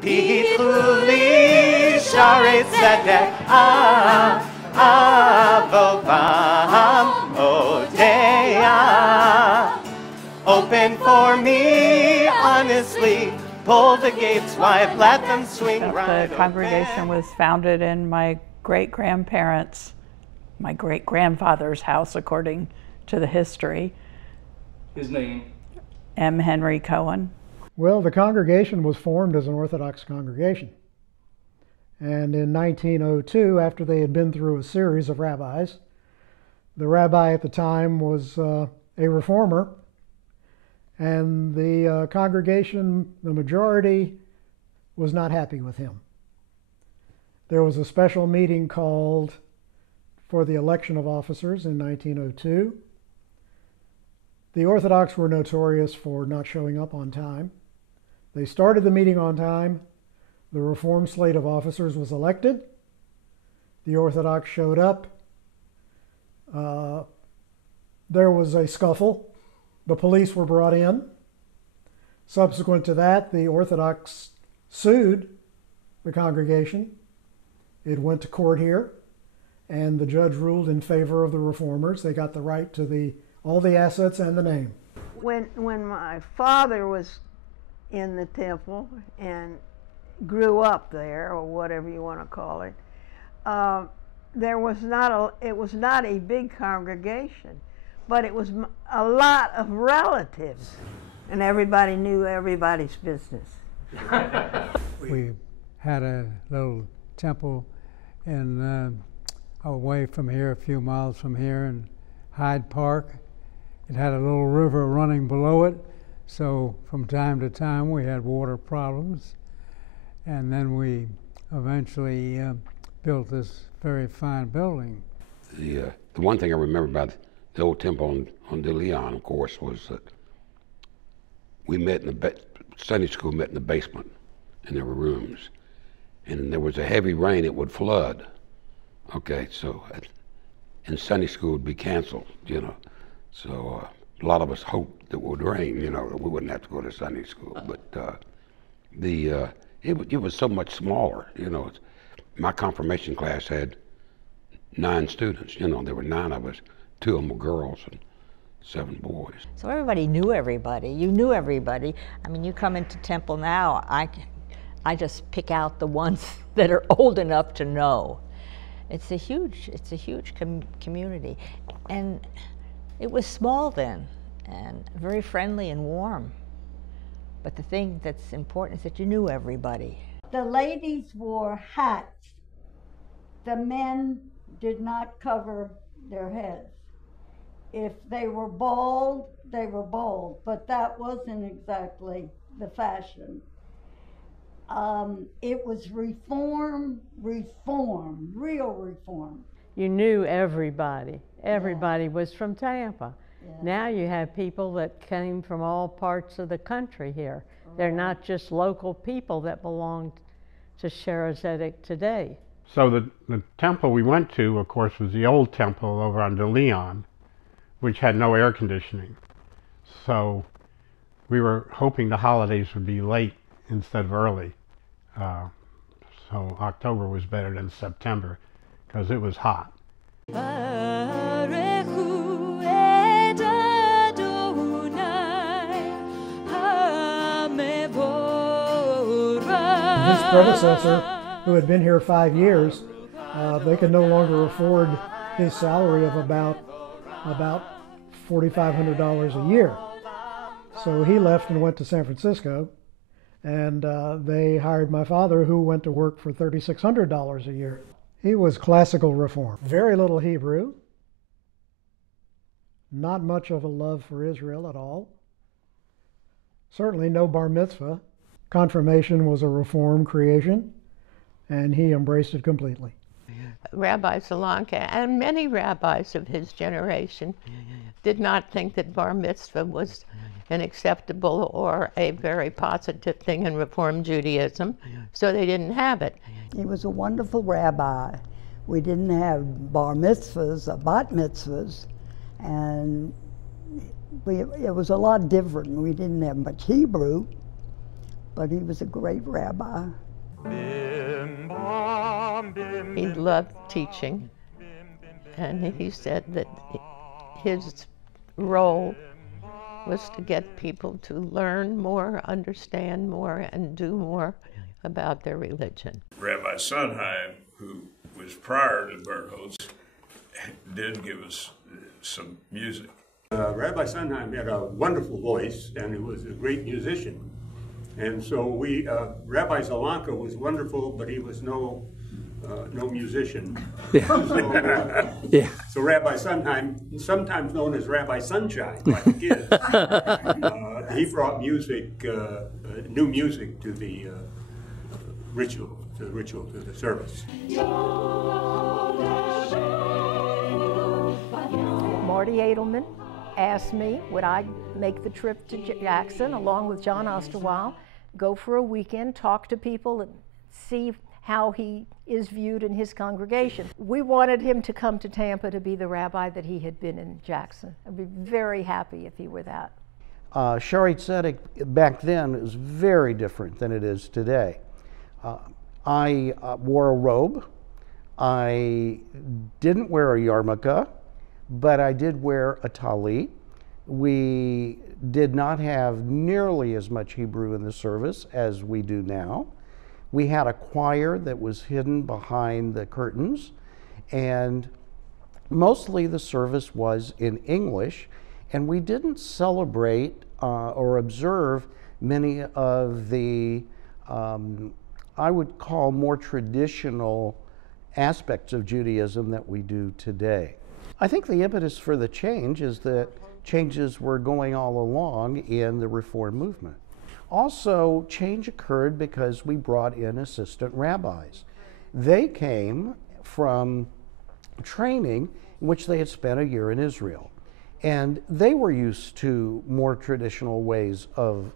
Pichuli, Schaarai Zedek, Avovam, Odeah. Open for me, honestly, pull the gates wide, let them swing right. The congregation was founded in my great-grandparents, my great-grandfather's house, according to the history. His name? M. Henry Cohen. Well, the congregation was formed as an Orthodox congregation. And in 1902, after they had been through a series of rabbis, the rabbi at the time was a reformer, and the congregation, the majority, was not happy with him. There was a special meeting called for the election of officers in 1902. The Orthodox were notorious for not showing up on time. They started the meeting on time. The Reform slate of officers was elected. The Orthodox showed up. There was a scuffle. The police were brought in. Subsequent to that, the Orthodox sued the congregation. It went to court here, and the judge ruled in favor of the Reformers. They got the right to all the assets and the name. When my father was in the temple and grew up there, or whatever you want to call it, it was not a big congregation, but it was a lot of relatives, and everybody knew everybody's business. We had a little temple away from here, a few miles from here, in Hyde Park. It had a little river running below it, so from time to time we had water problems. And then we eventually built this very fine building. The one thing I remember about the old temple on De Leon, of course, was that we met in Sunday school met in the basement, and there were rooms. And there was a heavy rain, it would flood. Okay, so, and Sunday school would be canceled, you know. So a lot of us hoped that it would rain, you know, that we wouldn't have to go to Sunday school. But it was so much smaller, you know. My confirmation class had 9 students, you know, there were 9 of us. 2 of them were girls and 7 boys. So everybody knew everybody. You knew everybody. I mean, you come into Temple now, I just pick out the ones that are old enough to know. It's a huge community. And it was small then, and very friendly and warm. But the thing that's important is that you knew everybody. The ladies wore hats. The men did not cover their heads. If they were bald, they were bald, but that wasn't exactly the fashion. It was reform, real reform. You knew everybody. Everybody was from Tampa. Yeah. Now you have people that came from all parts of the country here. They're not just local people that belonged to Schaarai Zedek today. So the temple we went to, of course, was the old temple over on De Leon, which had no air conditioning. So we were hoping the holidays would be late instead of early. So October was better than September because it was hot. This predecessor, who had been here 5 years, they could no longer afford his salary of about $4,500 a year. So he left and went to San Francisco, and they hired my father, who went to work for $3,600 a year. He was classical reform. Very little Hebrew, not much of a love for Israel at all. Certainly no bar mitzvah. Confirmation was a reform creation, and he embraced it completely. Rabbi Solanka and many rabbis of his generation did not think that bar mitzvah was an acceptable or a very positive thing in Reform Judaism, so they didn't have it. He was a wonderful rabbi. We didn't have bar mitzvahs or bat mitzvahs, and it was a lot different. We didn't have much Hebrew, but he was a great rabbi. He loved teaching, and he said that his role was to get people to learn more, understand more, and do more about their religion. Rabbi Sondheim, who was prior to Bernholtz, did give us some music. Rabbi Sondheim had a wonderful voice, and he was a great musician. And so Rabbi Zelenka was wonderful, but he was no musician. Yeah. So Rabbi Sondheim, sometimes known as Rabbi Sunshine by the kids, he brought music, new music to the ritual, to the service. Marty Edelman asked me, would I make the trip to Jackson along with John Osterwile, go for a weekend, talk to people, and see how he is viewed in his congregation. We wanted him to come to Tampa to be the rabbi that he had been in Jackson. I'd be very happy if he were that. Schaarai Zedek back then was very different than it is today. I wore a robe. I didn't wear a yarmulke, but I did wear a talit. We did not have nearly as much Hebrew in the service as we do now. We had a choir that was hidden behind the curtains, and mostly the service was in English, and we didn't celebrate or observe many of the, I would call, more traditional aspects of Judaism that we do today. I think the impetus for the change is that changes were going all along in the Reform movement. Also, change occurred because we brought in assistant rabbis. They came from training in which they had spent a year in Israel. And they were used to more traditional ways of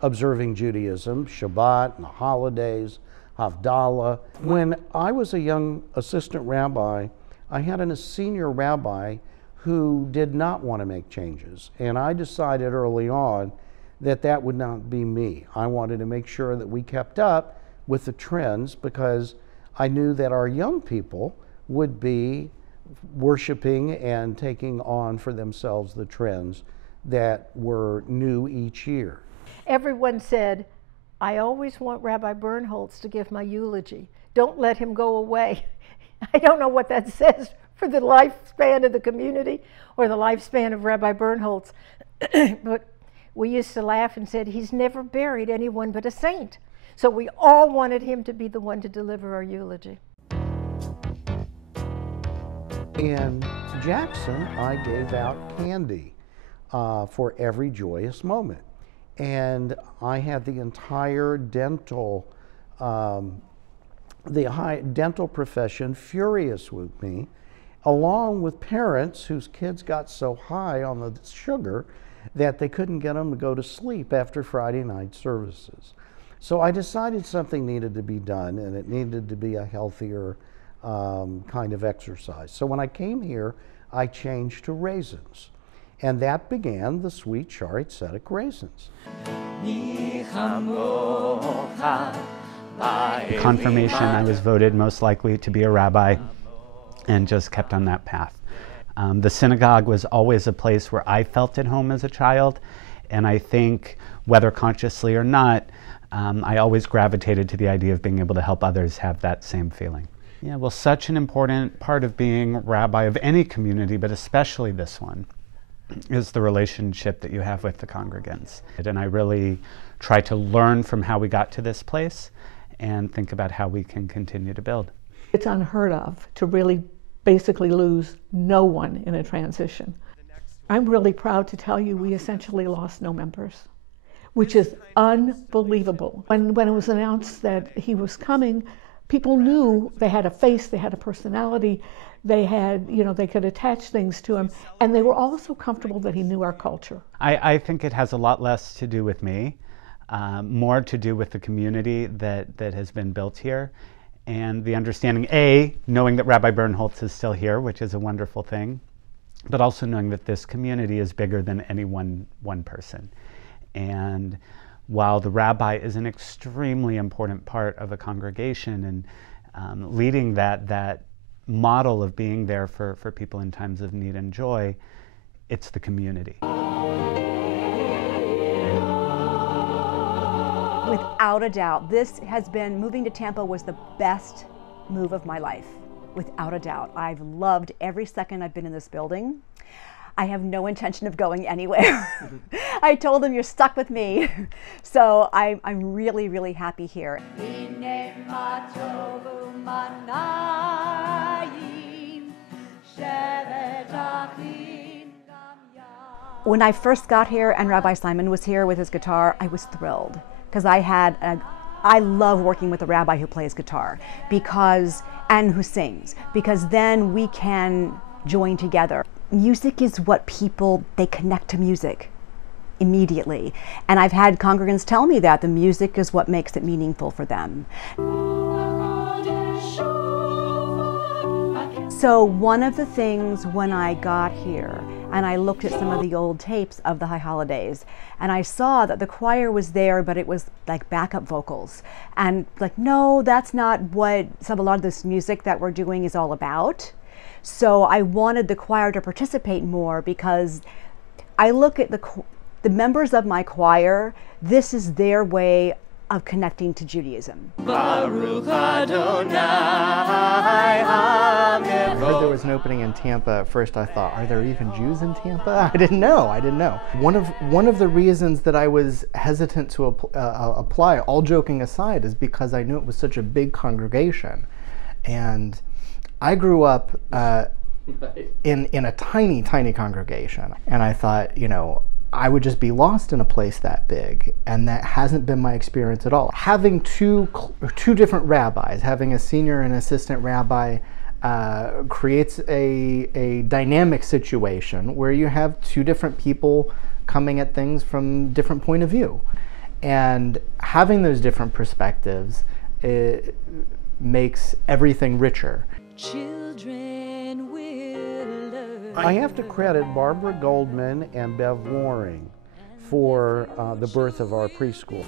observing Judaism, Shabbat and the holidays, Havdalah. When I was a young assistant rabbi, I had a senior rabbi who did not want to make changes. And I decided early on that that would not be me. I wanted to make sure that we kept up with the trends because I knew that our young people would be worshiping and taking on for themselves the trends that were new each year. Everyone said, I always want Rabbi Bernholtz to give my eulogy. Don't let him go away. I don't know what that says for the lifespan of the community or the lifespan of Rabbi Bernholtz, but we used to laugh and said, he's never buried anyone but a saint. So we all wanted him to be the one to deliver our eulogy. In Jackson, I gave out candy for every joyous moment. And I had the entire dental profession furious with me, along with parents whose kids got so high on the sugar that they couldn't get them to go to sleep after Friday night services. So I decided something needed to be done, and it needed to be a healthier kind of exercise. So when I came here, I changed to raisins. And that began the sweet Schaarai Zedek raisins. Confirmation, I was voted most likely to be a rabbi and just kept on that path. The synagogue was always a place where I felt at home as a child, and I think, whether consciously or not, I always gravitated to the idea of being able to help others have that same feeling. Yeah, well, such an important part of being rabbi of any community, but especially this one, is the relationship that you have with the congregants. And I really try to learn from how we got to this place and think about how we can continue to build. It's unheard of to really basically lose no one in a transition. I'm really proud to tell you we essentially lost no members, which is unbelievable. When it was announced that he was coming, people knew they had a face, they had a personality, they had, they could attach things to him, and they were all so comfortable that he knew our culture. I think it has a lot less to do with me, more to do with the community that has been built here, and the understanding, knowing that Rabbi Bernholtz is still here, which is a wonderful thing, but also knowing that this community is bigger than any one person. And while the rabbi is an extremely important part of a congregation and leading that model of being there for people in times of need and joy, it's the community. Without a doubt, moving to Tampa was the best move of my life. Without a doubt. I've loved every second I've been in this building. I have no intention of going anywhere. I told them, you're stuck with me. So I'm really, really happy here. When I first got here and Rabbi Simon was here with his guitar, I was thrilled because I love working with a rabbi who plays guitar and who sings, because then we can join together. Music is what they connect to music immediately. And I've had congregants tell me that the music is what makes it meaningful for them. So one of the things when I got here, and I looked at some of the old tapes of the High Holidays, and I saw that the choir was there, but it was like backup vocals. And like, no, that's not what a lot of this music that we're doing is all about. So I wanted the choir to participate more, because I look at the members of my choir, this is their way of connecting to Judaism. Baruch Adonai, I heard there was an opening in Tampa. At first I thought, are there even Jews in Tampa? I didn't know. One of the reasons that I was hesitant to apply, all joking aside, is because I knew it was such a big congregation. And I grew up in a tiny, tiny congregation. And I thought, I would just be lost in a place that big, and that hasn't been my experience at all. Having two different rabbis, having a senior and assistant rabbi, creates a dynamic situation where you have two different people coming at things from different point of view. And having those different perspectives, it makes everything richer. Children will learn. I have to credit Barbara Goldman and Bev Waring for the birth of our preschool.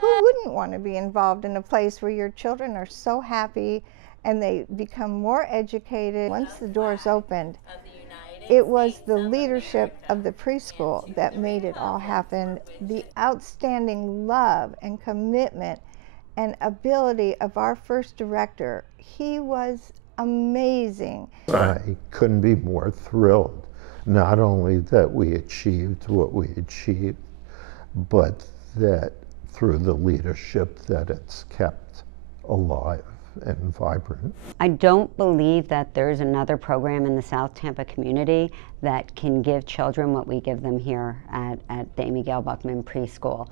Who wouldn't want to be involved in a place where your children are so happy and they become more educated? Once the doors opened, it was the leadership of the preschool that made it all happen. The outstanding love and commitment and ability of our first director. He was amazing. I couldn't be more thrilled, not only that we achieved what we achieved, but that through the leadership that it's kept alive and vibrant. I don't believe that there's another program in the South Tampa community that can give children what we give them here at the Amy Gail Buckman Preschool.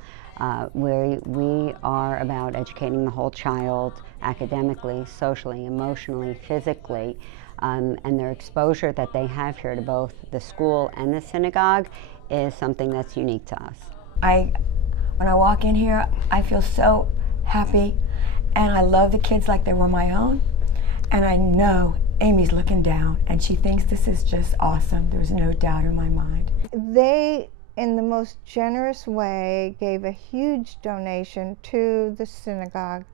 Where we are about educating the whole child academically, socially, emotionally, physically, and their exposure that they have here to both the school and the synagogue is something that's unique to us. When I walk in here, I feel so happy, and I love the kids like they were my own, and I know Amy's looking down, and she thinks this is just awesome. There's no doubt in my mind. They, in the most generous way, gave a huge donation to the synagogue,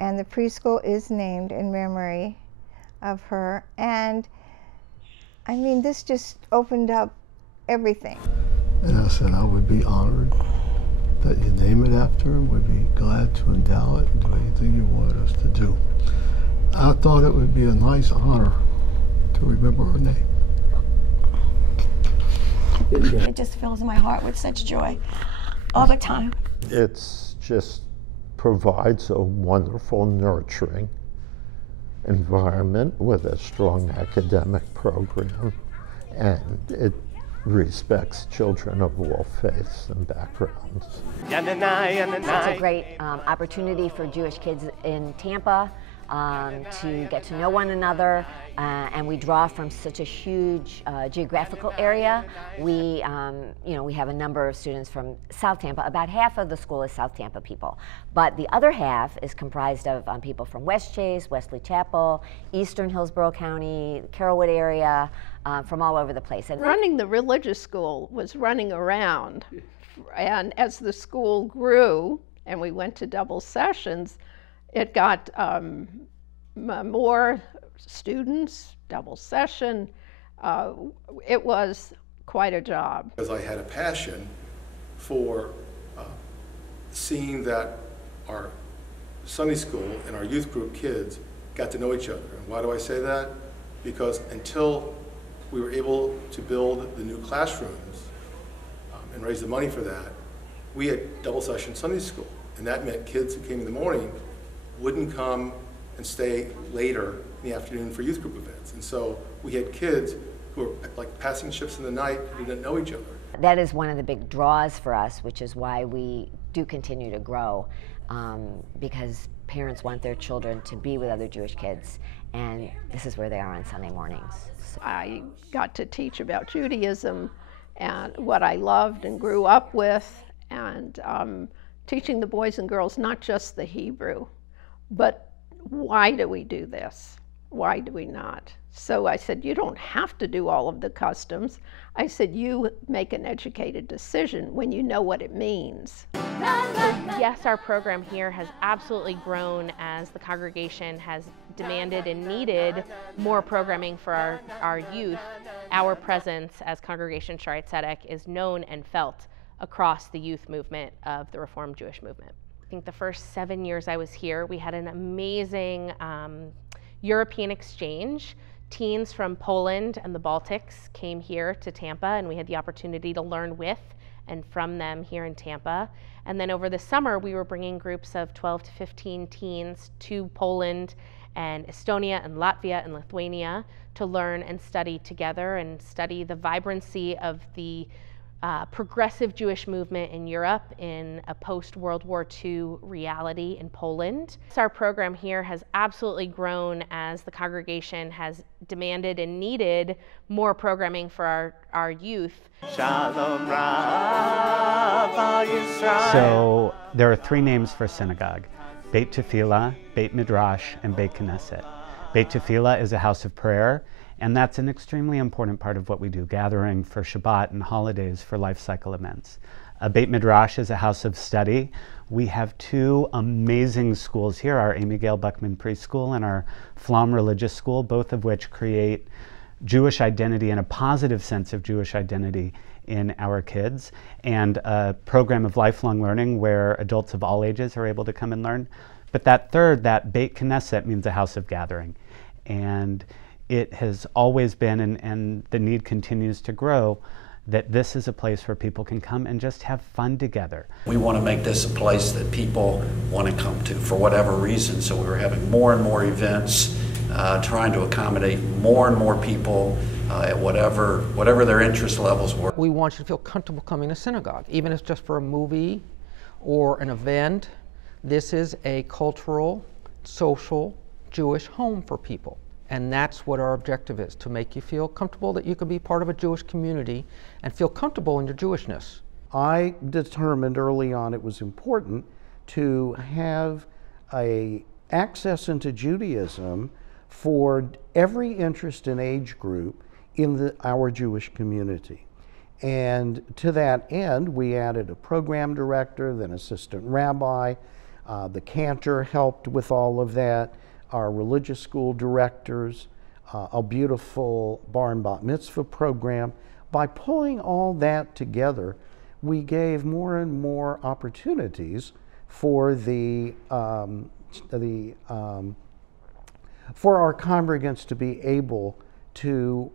and the preschool is named in memory of her. And I mean, this just opened up everything. And I said I would be honored that you name it after her, would be glad to endow it and do anything you wanted us to do. I thought it would be a nice honor to remember her name. It just fills my heart with such joy all the time. It's just provides a wonderful, nurturing environment with a strong academic program, and it respects children of all faiths and backgrounds. It's a great opportunity for Jewish kids in Tampa to get to know one another, and we draw from such a huge geographical area. We have a number of students from South Tampa. About half of the school is South Tampa people, but the other half is comprised of people from West Chase, Wesley Chapel, Eastern Hillsborough County, Carrollwood area, from all over the place. And running the religious school was running around And as the school grew and we went to double sessions, it got more students, double session. It was quite a job. Because I had a passion for seeing that our Sunday school and our youth group kids got to know each other. And why do I say that? Because until we were able to build the new classrooms and raise the money for that, we had double session Sunday school. And that meant kids who came in the morning wouldn't come and stay later in the afternoon for youth group events. And so we had kids who were like passing shifts in the night who didn't know each other. That is one of the big draws for us, which is why we do continue to grow, because parents want their children to be with other Jewish kids, and this is where they are on Sunday mornings. So I got to teach about Judaism and what I loved and grew up with, and teaching the boys and girls not just the Hebrew, but why do we do this? Why do we not? So I said, you don't have to do all of the customs. I said, you make an educated decision when you know what it means. Yes, our program here has absolutely grown as the congregation has demanded and needed more programming for our youth. Our presence as Congregation Schaarai Zedek is known and felt across the youth movement of the Reformed Jewish movement. I think the first 7 years I was here, we had an amazing European exchange. Teens from Poland and the Baltics came here to Tampa, and we had the opportunity to learn with and from them here in Tampa. And then over the summer, we were bringing groups of 12 to 15 teens to Poland and Estonia and Latvia and Lithuania to learn and study together and study the vibrancy of the progressive Jewish movement in Europe in a post-World War II reality in Poland. Our program here has absolutely grown as the congregation has demanded and needed more programming for our youth. So there are 3 names for synagogue: Beit Tefillah, Beit Midrash, and Beit Knesset. Beit Tefillah is a house of prayer, and that's an extremely important part of what we do, gathering for Shabbat and holidays for life cycle events. A Beit Midrash is a house of study. We have 2 amazing schools here, our Amy Gail Buckman Preschool and our Flom Religious School, both of which create Jewish identity and a positive sense of Jewish identity in our kids, and a program of lifelong learning where adults of all ages are able to come and learn. But that third, that Beit Knesset, means a house of gathering. And it has always been, and the need continues to grow, that this is a place where people can come and just have fun together. We want to make this a place that people want to come to for whatever reason, so we're having more and more events, trying to accommodate more and more people at whatever their interest levels were. We want you to feel comfortable coming to synagogue, even if it's just for a movie or an event. This is a cultural, social, Jewish home for people. And that's what our objective is, to make you feel comfortable that you can be part of a Jewish community and feel comfortable in your Jewishness. I determined early on it was important to have an access into Judaism for every interest and age group in our Jewish community. And to that end, we added a program director, then assistant rabbi. The cantor helped with all of that. Our religious school directors, a beautiful bar and bat mitzvah program. By pulling all that together, we gave more and more opportunities for for our congregants to be able to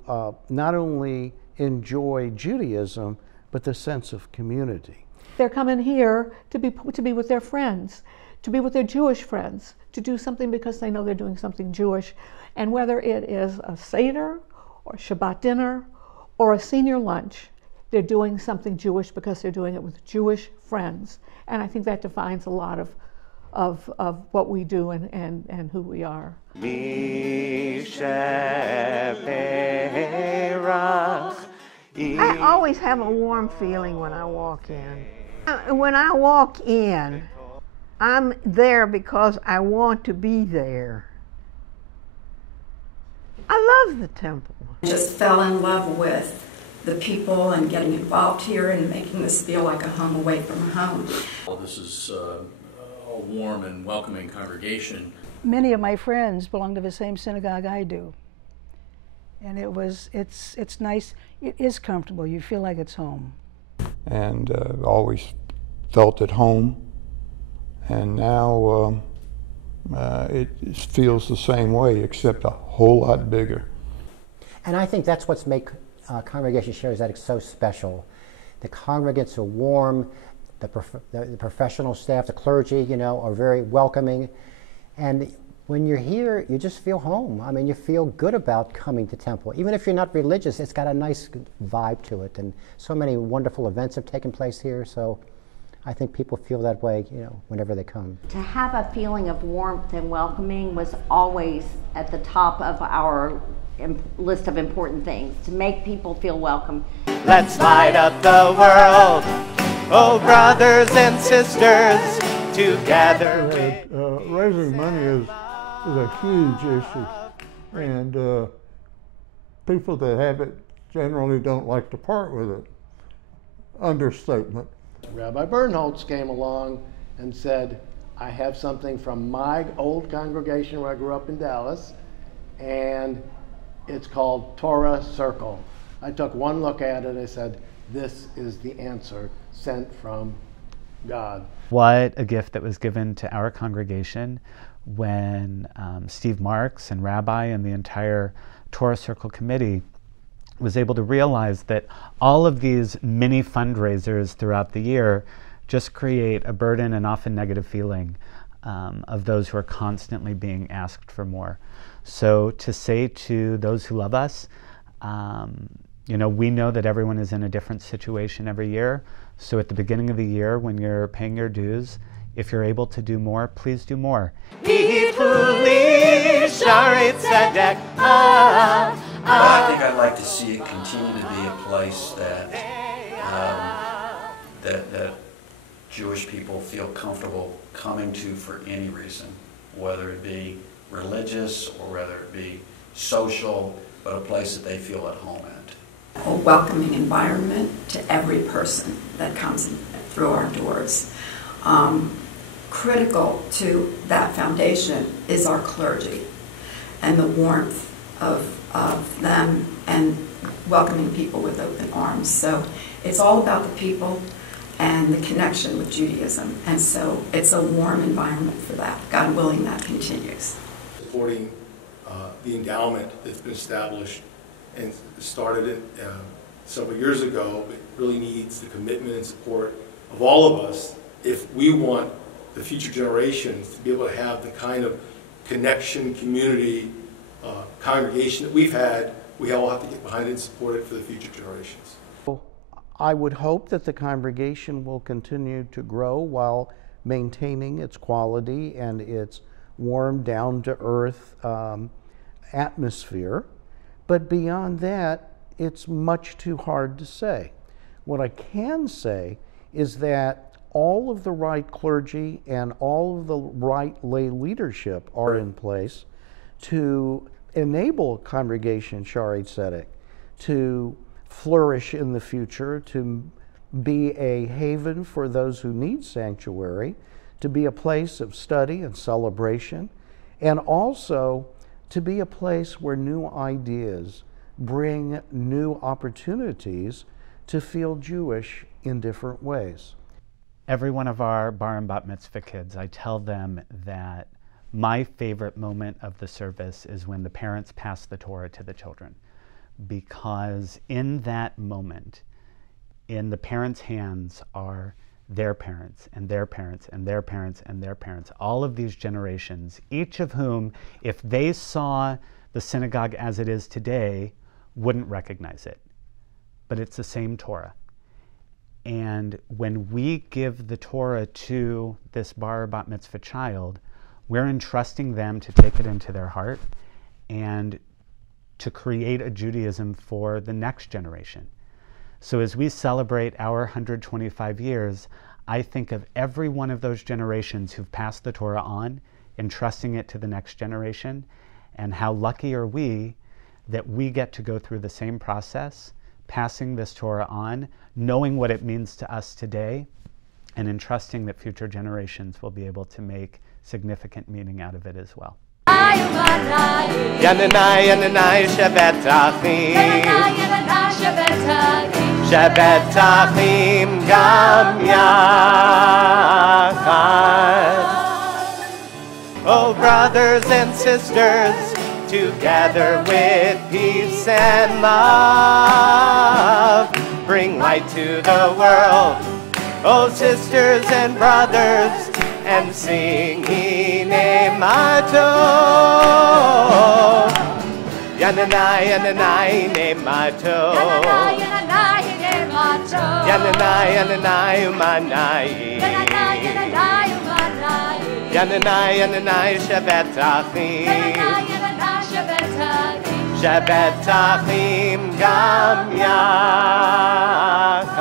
not only enjoy Judaism, but the sense of community. They're coming here to be with their friends, to be with their Jewish friends, to do something because they know they're doing something Jewish. And whether it is a Seder or Shabbat dinner or a senior lunch, they're doing something Jewish because they're doing it with Jewish friends. And I think that defines a lot of what we do and who we are. I always have a warm feeling when I walk in. When I walk in, I'm there because I want to be there. I love the temple. Just fell in love with the people and getting involved here and making this feel like a home away from home. Well, this is a warm and welcoming congregation. Many of my friends belong to the same synagogue I do. And it's nice, it is comfortable, you feel like it's home. And always felt at home. And now it feels the same way, except a whole lot bigger. And I think that's what's make Congregation Schaarai Zedek so special. The congregants are warm, the professional staff, the clergy, you know, are very welcoming. And when you're here, you just feel home. I mean, you feel good about coming to Temple. Even if you're not religious, it's got a nice vibe to it. And so many wonderful events have taken place here, so I think people feel that way, you know, whenever they come. To have a feeling of warmth and welcoming was always at the top of our list of important things, to make people feel welcome. Let's light up the world, oh brothers and sisters, together. Raising money is a huge issue, and people that have it generally don't like to part with it. Understatement. Rabbi Bernholtz came along and said, I have something from my old congregation where I grew up in Dallas, and it's called Torah Circle. I took one look at it, I said, this is the answer sent from God. What a gift that was given to our congregation when Steve Marks and Rabbi and the entire Torah Circle committee was able to realize that all of these mini fundraisers throughout the year just create a burden and often negative feeling of those who are constantly being asked for more. So to say to those who love us, you know, we know that everyone is in a different situation every year. So at the beginning of the year, when you're paying your dues, if you're able to do more, please do more. Schaarai Zedek. I think I'd like to see it continue to be a place that that Jewish people feel comfortable coming to for any reason, whether it be religious or whether it be social, but a place that they feel at home at. A welcoming environment to every person that comes through our doors. Critical to that foundation is our clergy and the warmth of them and welcoming people with open arms. So it's all about the people and the connection with Judaism. And so it's a warm environment for that. God willing, that continues. Supporting the endowment that's been established and started several years ago, but really needs the commitment and support of all of us if we want the future generations to be able to have the kind of connection, community, congregation that we've had. We all have to get behind it and support it for the future generations. I would hope that the congregation will continue to grow while maintaining its quality and its warm, down-to-earth atmosphere. But beyond that, it's much too hard to say. What I can say is that all of the right clergy and all of the right lay leadership are in place to enable Congregation Schaarai Zedek to flourish in the future, to be a haven for those who need sanctuary, to be a place of study and celebration, and also to be a place where new ideas bring new opportunities to feel Jewish in different ways. Every one of our bar and bat mitzvah kids, I tell them that my favorite moment of the service is when the parents pass the Torah to the children, because in that moment, in the parents' hands are their parents and their parents and their parents and their parents, all of these generations, each of whom, if they saw the synagogue as it is today, wouldn't recognize it. But it's the same Torah. And when we give the Torah to this bar or bat mitzvah child, we're entrusting them to take it into their heart and to create a Judaism for the next generation. So as we celebrate our 125 years, I think of every one of those generations who've passed the Torah on, entrusting it to the next generation, and how lucky are we that we get to go through the same process, passing this Torah on, knowing what it means to us today, and entrusting that future generations will be able to make significant meaning out of it as well. Yananai, Yananai, Shabbat Achim. Shabbat Achim Gam Yachad. Oh, brothers and sisters, together with peace and love, bring light to the world. Oh, sisters and brothers, and sing Hine Mato. Yananai, Yananai, Ne Mato. Yananai, Yananai, Umanai. Yananai, Yananai, Shabbat Achim. Shabbat Achim Gam Yachad.